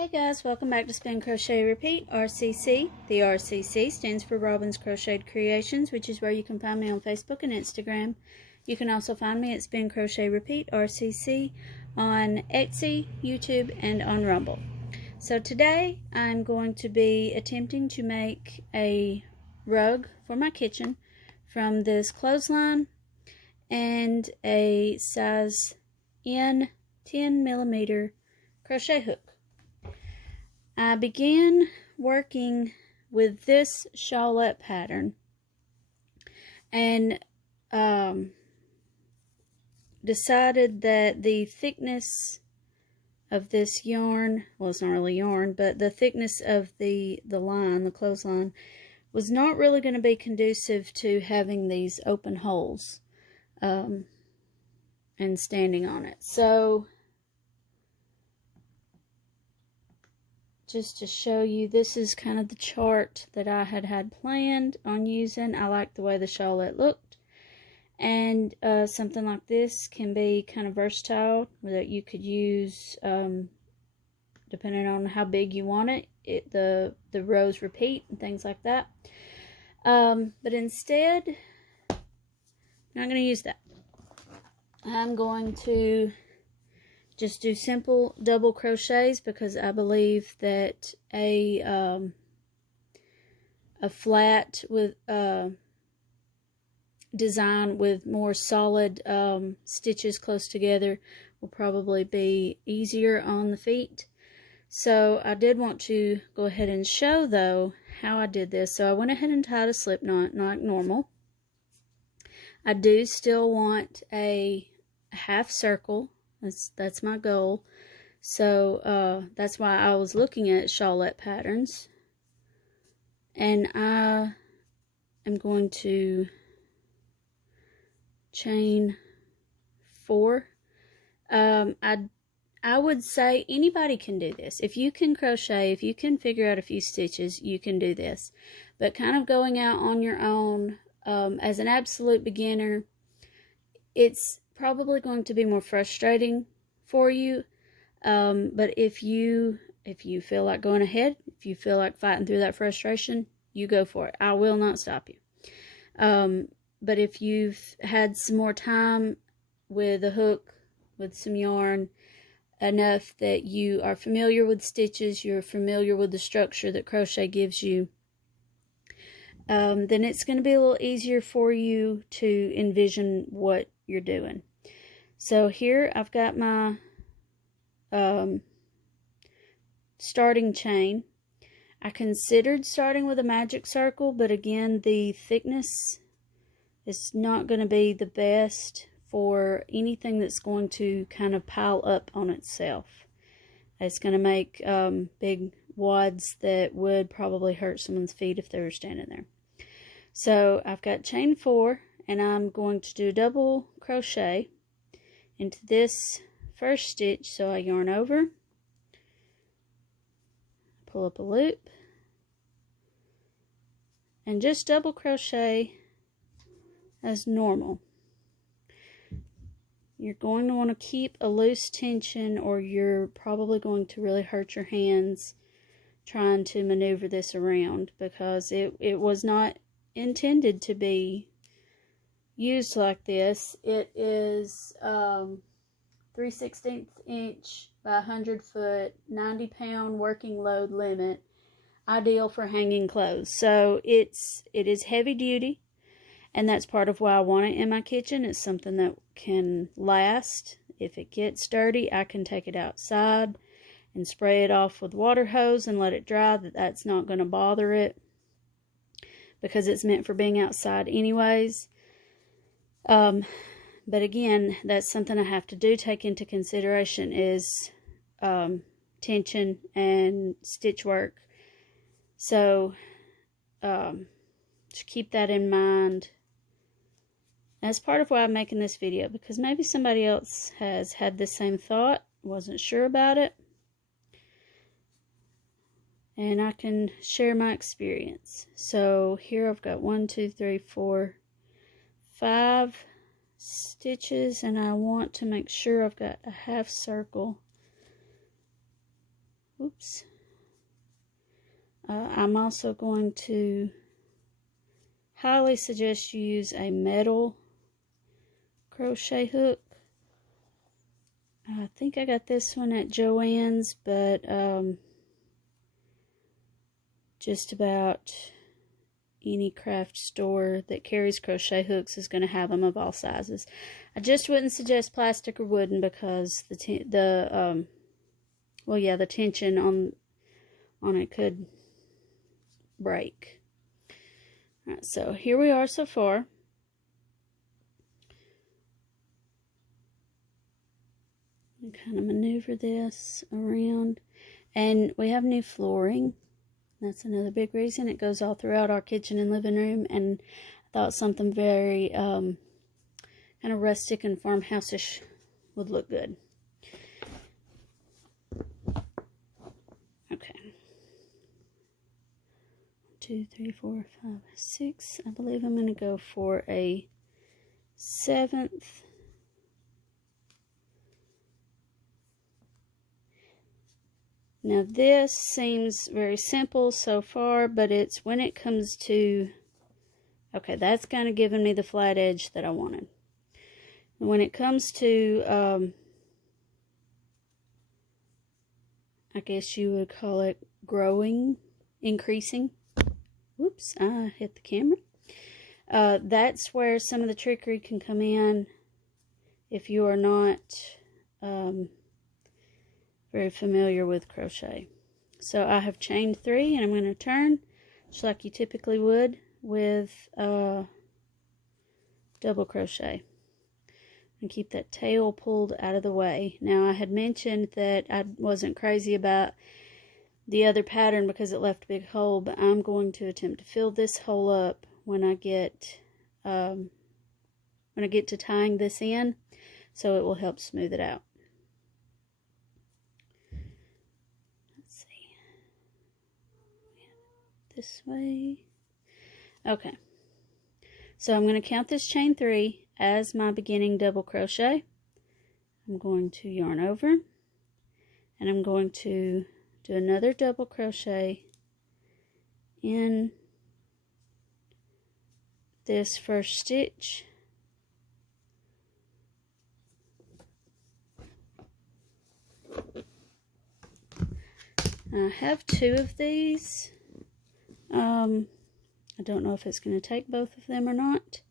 Hey guys, welcome back to Spin Crochet Repeat, RCC. The RCC stands for Robin's Crocheted Creations, which is where you can find me on Facebook and Instagram. You can also find me at Spin Crochet Repeat, RCC, on Etsy, YouTube, and on Rumble. So today I'm going to be attempting to make a rug for my kitchen from this clothesline and a size N 10mm crochet hook. I began working with this shawlette pattern and decided that the thickness of this yarn, well, it's not really yarn, but the thickness of the line, the clothesline, was not really going to be conducive to having these open holes and standing on it. So just to show you, this is kind of the chart that I had planned on using. I like the way the shawlette looked, and something like this can be kind of versatile, that you could use depending on how big you want it. The rows repeat and things like that. But instead, I'm not going to use that. I'm going to just do simple double crochets, because I believe that a flat with design with more solid stitches close together will probably be easier on the feet. So I did want to go ahead and show though how I did this. So I went ahead and tied a slip knot like normal. I do still want a half circle. That's my goal. So that's why I was looking at shawlette patterns. And I am going to chain 4. I would say anybody can do this. If you can crochet, if you can figure out a few stitches, you can do this. But kind of going out on your own as an absolute beginner, it's probably going to be more frustrating for you, but if you feel like going ahead, if you feel like fighting through that frustration, you go for it. I will not stop you. But if you've had some more time with a hook, with some yarn, enough that you are familiar with stitches, you're familiar with the structure that crochet gives you, then it's going to be a little easier for you to envision what you're doing. So here I've got my starting chain. I considered starting with a magic circle, but again, the thickness is not going to be the best for anything that's going to kind of pile up on itself. It's going to make big wads that would probably hurt someone's feet if they were standing there. So I've got chain 4, and I'm going to do double crochet into this first stitch. So I yarn over, pull up a loop, and just double crochet as normal. You're going to want to keep a loose tension, or you're probably going to really hurt your hands trying to maneuver this around, because it was not intended to be used like this. It is 3/16 inch by 100 foot, 90 pound working load limit, ideal for hanging clothes. So it is heavy duty, and that's part of why I want it in my kitchen. It's something that can last. If it gets dirty, I can take it outside and spray it off with water hose and let it dry. That's not going to bother it, because it's meant for being outside anyways. But again, that's something I have to take into consideration, is tension and stitch work. So just keep that in mind. That's part of why I'm making this video, because maybe somebody else has had the same thought, wasn't sure about it, and I can share my experience. So here I've got 1, 2, 3, 4, 5 stitches, and I want to make sure I've got a half circle Oops. I'm also going to highly suggest you use a metal crochet hook. I think I got this one at Joann's, but just about any craft store that carries crochet hooks is going to have them of all sizes. I just wouldn't suggest plastic or wooden because the tension on it could break. All right, so here we are so far. And kind of maneuver this around, and we have new flooring. That's another big reason. It goes all throughout our kitchen and living room, and I thought something very kind of rustic and farmhouse-ish would look good. Okay. 2, 3, 4, 5, 6. I believe I'm going to go for a 7th. Now this seems very simple so far, but it's when it comes to, okay, that's kind of giving me the flat edge that I wanted. And when it comes to, I guess you would call it growing, increasing. Whoops, I hit the camera. That's where some of the trickery can come in if you are not very familiar with crochet. So I have chained 3, and I'm going to turn just like you typically would with double crochet, and keep that tail pulled out of the way. Now I had mentioned that I wasn't crazy about the other pattern because it left a big hole, but I'm going to attempt to fill this hole up when I get to tying this in, so it will help smooth it out. This way. Okay, so I'm going to count this chain 3 as my beginning double crochet. I'm going to yarn over, and I'm going to do another double crochet in this first stitch, I have 2 of these. I don't know if it's going to take both of them or not.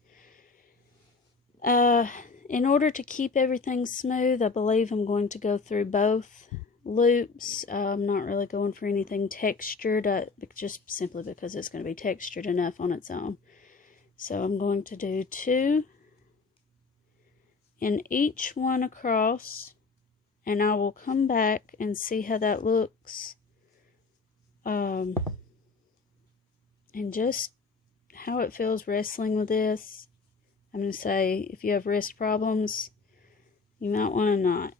In order to keep everything smooth, I believe I'm going to go through both loops. I'm not really going for anything textured, just simply because it's going to be textured enough on its own. So I'm going to do 2 in each one across, and I will come back and see how that looks. And just how it feels wrestling with this. I'm going to say, if you have wrist problems, you might want to not.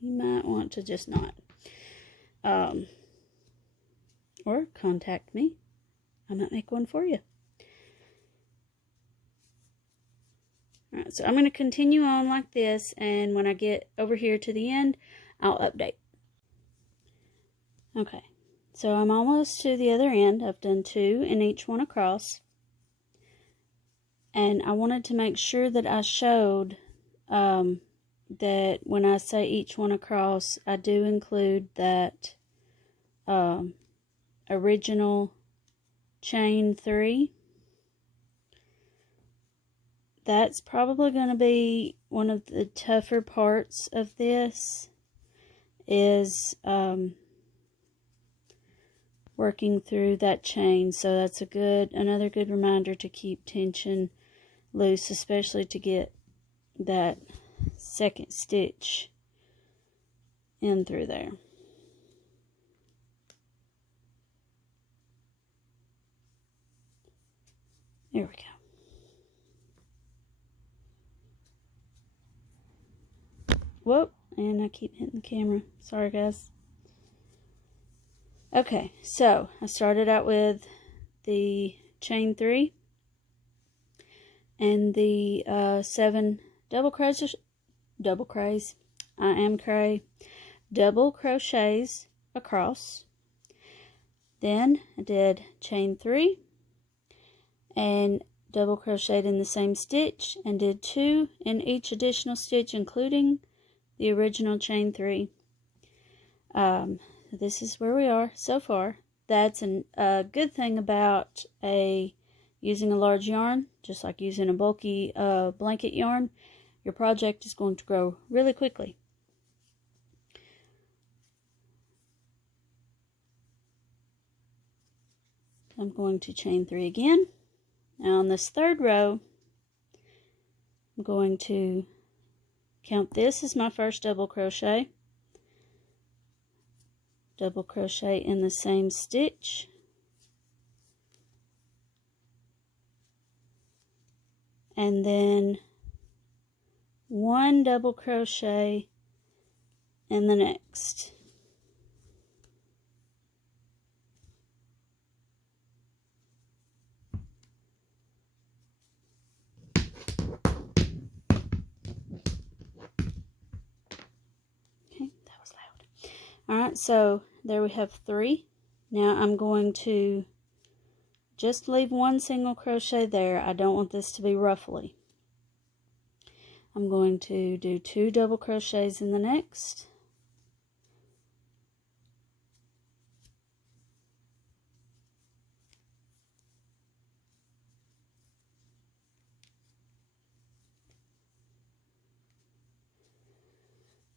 You might want to just not. Or contact me. I might make one for you. Alright, so I'm going to continue on like this, and when I get over here to the end, I'll update. Okay. So I'm almost to the other end. I've done 2 in each one across. And I wanted to make sure that I showed that when I say each one across, I do include that original chain 3. That's probably going to be one of the tougher parts of this, is working through that chain. So that's another good reminder to keep tension loose, especially to get that second stitch in through there. There we go. Whoop, and I keep hitting the camera. Sorry, guys. Okay, so I started out with the chain 3 and the 7 double crochets, double crochets, across. Then I did chain 3 and double crocheted in the same stitch and did 2 in each additional stitch, including the original chain 3. This is where we are so far. That's a good thing about using a large yarn, just like using a bulky blanket yarn. Your project is going to grow really quickly. I'm going to chain 3 again. Now on this third row, I'm going to count this as my first double crochet. Double crochet in the same stitch. And then 1 double crochet in the next. Alright, so there we have 3. Now I'm going to just leave 1 single crochet there. I don't want this to be ruffly. I'm going to do 2 double crochets in the next.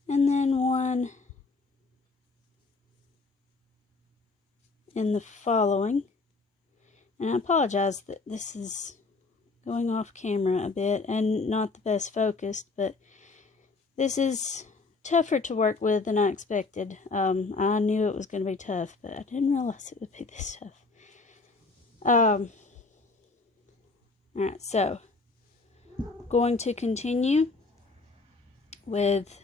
And then 1 in the following. And I apologize that this is going off camera a bit and not the best focused, but this is tougher to work with than I expected. I knew it was going to be tough, but I didn't realize it would be this tough. Alright, so going to continue with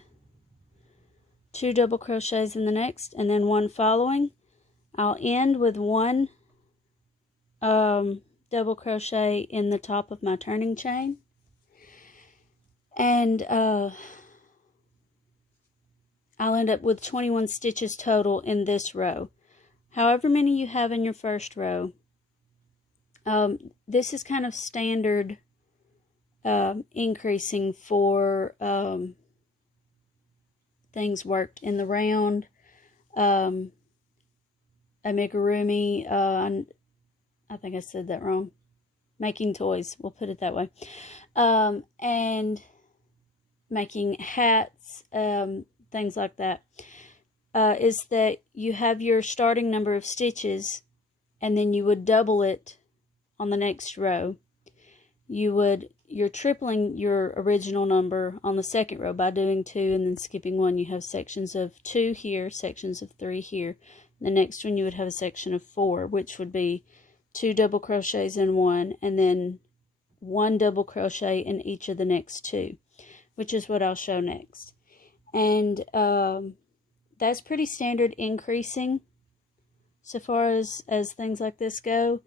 2 double crochets in the next and then 1 following. I'll end with 1 double crochet in the top of my turning chain, and I'll end up with 21 stitches total in this row. However many you have in your first row, this is kind of standard increasing for things worked in the round, amigurumi, I think I said that wrong. Making toys, we'll put it that way. And making hats, things like that. Is that you have your starting number of stitches and then you would double it on the next row. You're tripling your original number on the second row by doing 2 and then skipping 1. You have sections of 2 here, sections of 3 here. The next one you would have a section of 4, which would be 2 double crochets in 1 and then 1 double crochet in each of the next 2, which is what I'll show next. And that's pretty standard increasing so far as things like this go.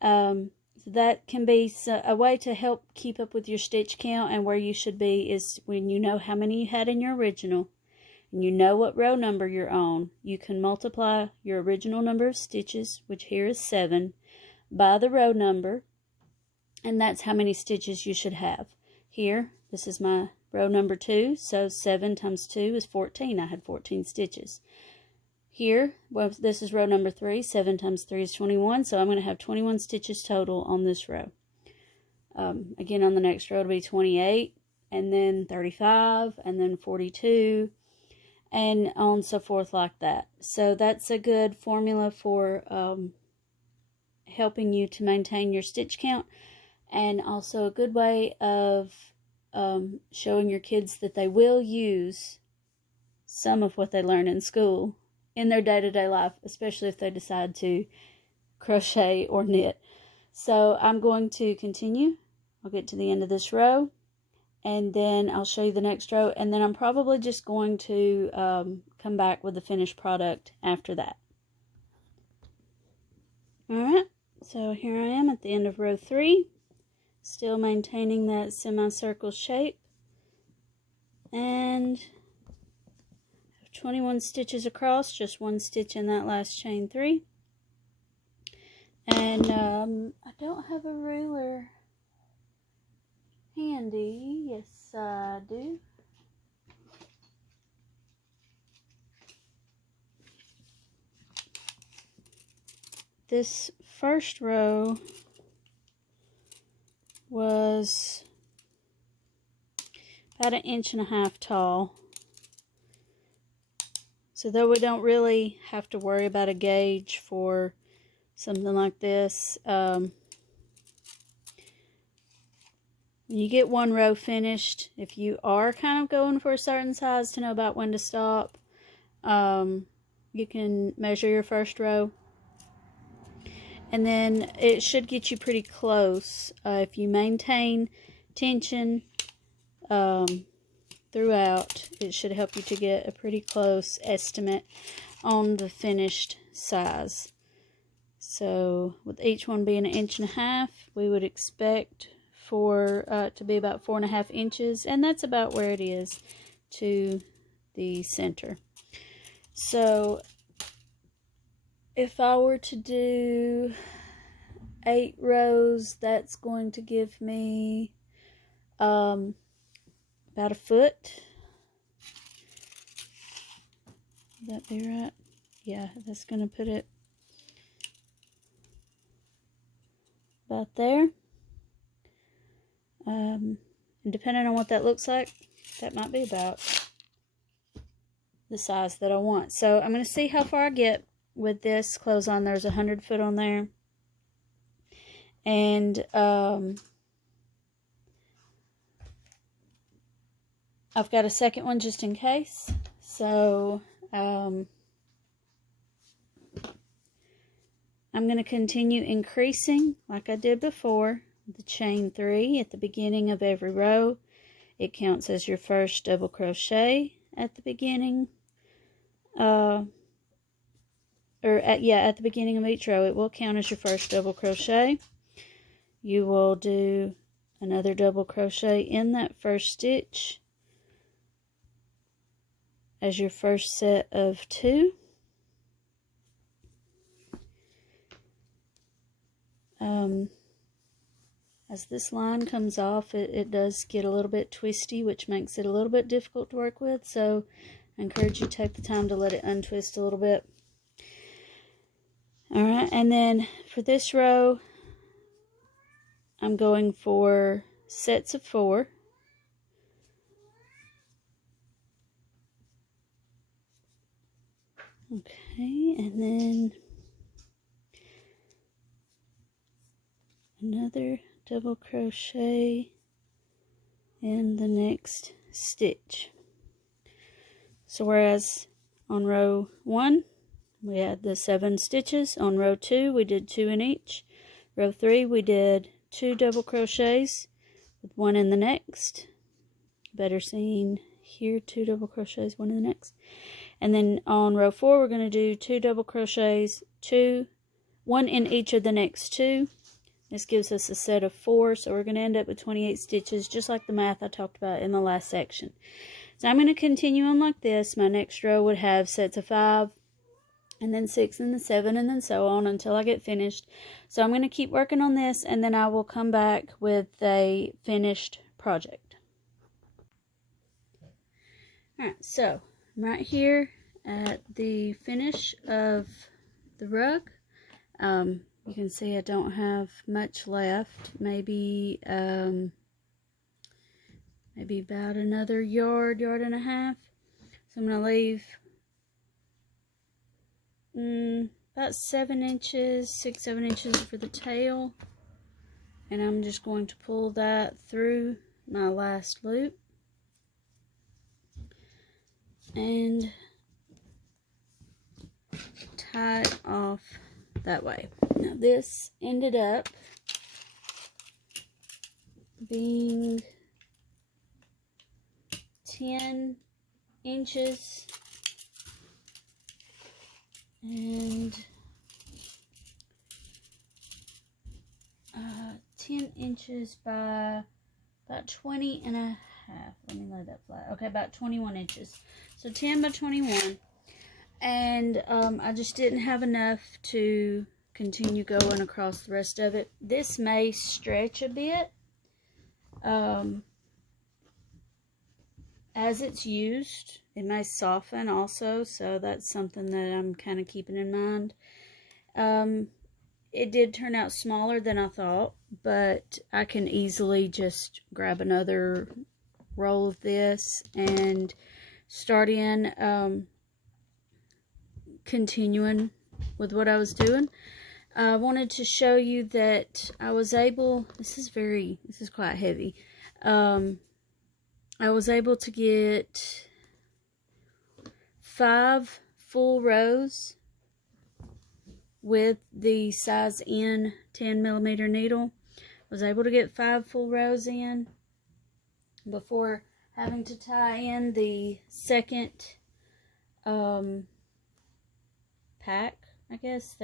That can be a way to help keep up with your stitch count, and where you should be is when you know how many you had in your original and you know what row number you're on, you can multiply your original number of stitches, which here is 7, by the row number, and that's how many stitches you should have. Here, this is my row number 2, so 7 times 2 is 14. I had 14 stitches. Here, well, this is row number 3. 7 times 3 is 21, so I'm going to have 21 stitches total on this row. Again, on the next row it'll be 28, and then 35, and then 42, and on so forth like that. So that's a good formula for helping you to maintain your stitch count, and also a good way of showing your kids that they will use some of what they learn in school in their day-to-day life, especially if they decide to crochet or knit. So I'm going to continue. I'll get to the end of this row, and then I'll show you the next row, and then I'm probably just going to come back with the finished product after that. Alright, so here I am at the end of row 3, still maintaining that semicircle shape, and I've 21 stitches across, just 1 stitch in that last chain 3. And I don't have a ruler handy. Yes, I do. This first row was about 1.5 inches tall. So though we don't really have to worry about a gauge for something like this, when you get one row finished, if you are kind of going for a certain size to know about when to stop, you can measure your first row. And then it should get you pretty close. If you maintain tension throughout, it should help you to get a pretty close estimate on the finished size. So with each one being 1.5 inches, we would expect for to be about 4.5 inches, and that's about where it is to the center. So if I were to do 8 rows, that's going to give me about a foot. Would that be right? Yeah, that's going to put it about there. And depending on what that looks like, that might be about the size that I want. So I'm going to see how far I get with this clothesline. There's 100 foot on there. And I've got a second one just in case. So I'm going to continue increasing like I did before. The chain 3 at the beginning of every row. It counts as your first double crochet at the beginning. At the beginning of each row, it will count as your first double crochet. You will do another double crochet in that first stitch as your first set of 2. As this line comes off, it does get a little bit twisty, which makes it a little bit difficult to work with. So I encourage you to take the time to let it untwist a little bit. Alright, and then for this row, I'm going for sets of 4. Okay, and then another double crochet in the next stitch. So whereas on row 1 we had the 7 stitches, on row 2 we did 2 in each. Row 3 we did 2 double crochets with 1 in the next. Better seen here, 2 double crochets, 1 in the next. And then on row 4 we're going to do 2 double crochets, 1 in each of the next 2. This gives us a set of 4, so we're going to end up with 28 stitches, just like the math I talked about in the last section. So I'm going to continue on like this. My next row would have sets of 5, and then 6, and then 7, and then so on until I get finished. So I'm going to keep working on this, and then I will come back with a finished project. Alright, so I'm right here at the finish of the rug. You can see I don't have much left. Maybe maybe about another yard and a half. So I'm going to leave about 7 inches, 6-7 inches for the tail. And I'm just going to pull that through my last loop. And tie it off that way. Now this ended up being 10 inches and 10 inches by about 20 and a half. Let me lay that flat. Okay, about 21 inches. So 10 by 21. And I just didn't have enough to continue going across the rest of it. This may stretch a bit as it's used. It may soften also, so that's something that I'm kind of keeping in mind. It did turn out smaller than I thought, but I can easily just grab another roll of this and start in continuing with what I was doing. I wanted to show you that I was able, this is quite heavy. I was able to get 5 full rows with the size N 10mm needle. I was able to get 5 full rows in before having to tie in the second pack, I guess,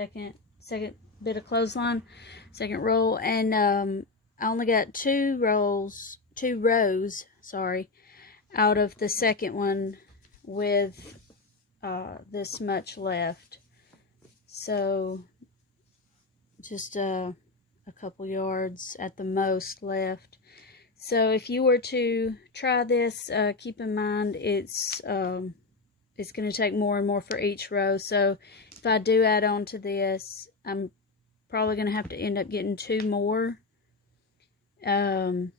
second bit of clothesline, second roll, and I only got 2 rows, sorry, out of the second one with this much left. So just a couple yards at the most left. So if you were to try this, keep in mind it's going to take more and more for each row. So if I do add on to this, I'm probably going to have to end up getting 2 more, because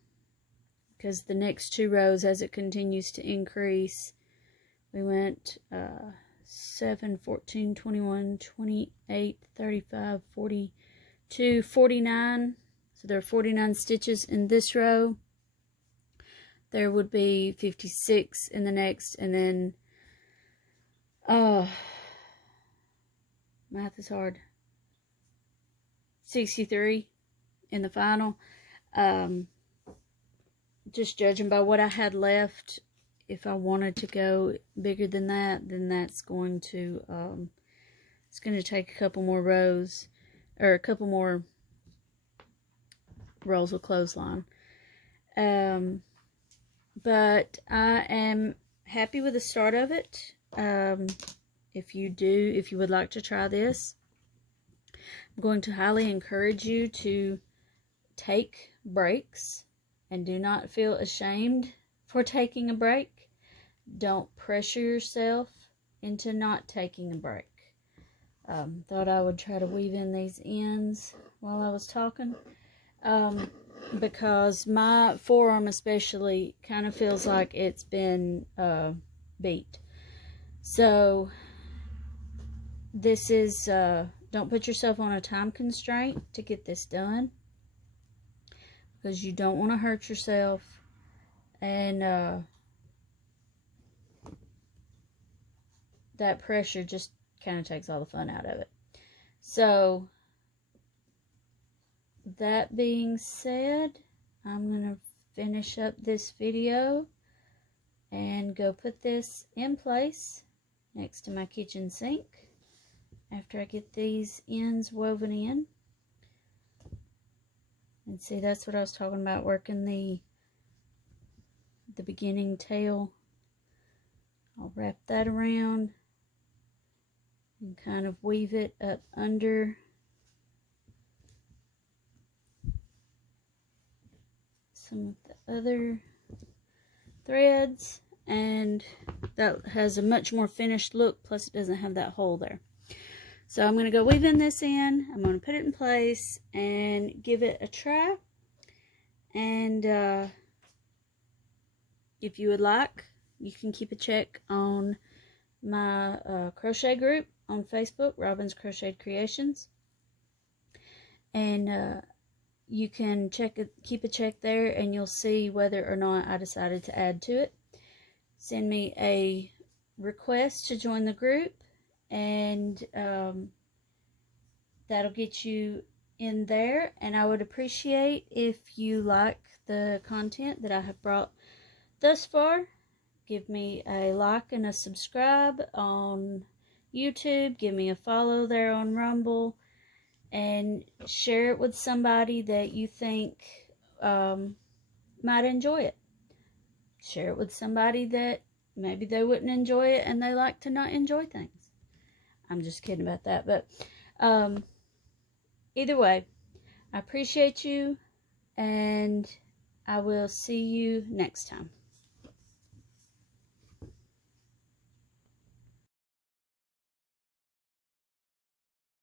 the next 2 rows, as it continues to increase, we went 7, 14, 21, 28, 35, 42, 49. So there are 49 stitches in this row. There would be 56 in the next, and then math is hard, 63 in the final. Just judging by what I had left, if I wanted to go bigger than that, then that's going to it's going to take a couple more rows, or a couple more rolls of clothesline. But I am happy with the start of it. If you would like to try this, I'm going to highly encourage you to take breaks, and do not feel ashamed for taking a break. Don't pressure yourself into not taking a break. Thought I would try to weave in these ends while I was talking, because my forearm especially kind of feels like it's been beat. So this is, don't put yourself on a time constraint to get this done, because you don't want to hurt yourself, and that pressure just kind of takes all the fun out of it. So that being said, I'm going to finish up this video and go put this in place next to my kitchen sink after I get these ends woven in. And see, that's what I was talking about, working the beginning tail. I'll wrap that around and kind of weave it up under some of the other threads, and that has a much more finished look, plus it doesn't have that hole there. So I'm going to go weaving this in. I'm going to put it in place and give it a try. And if you would like, you can keep a check on my crochet group on Facebook, Robin's Crocheted Creations. And you can keep a check there, and you'll see whether or not I decided to add to it. Send me a request to join the group, and that'll get you in there. And I would appreciate if you like the content that I have brought thus far. Give me a like and a subscribe on YouTube. Give me a follow there on Rumble, and share it with somebody that you think might enjoy it. share it with somebody that maybe they wouldn't enjoy it and they like to not enjoy things. I'm just kidding about that. But either way, I appreciate you, and I will see you next time.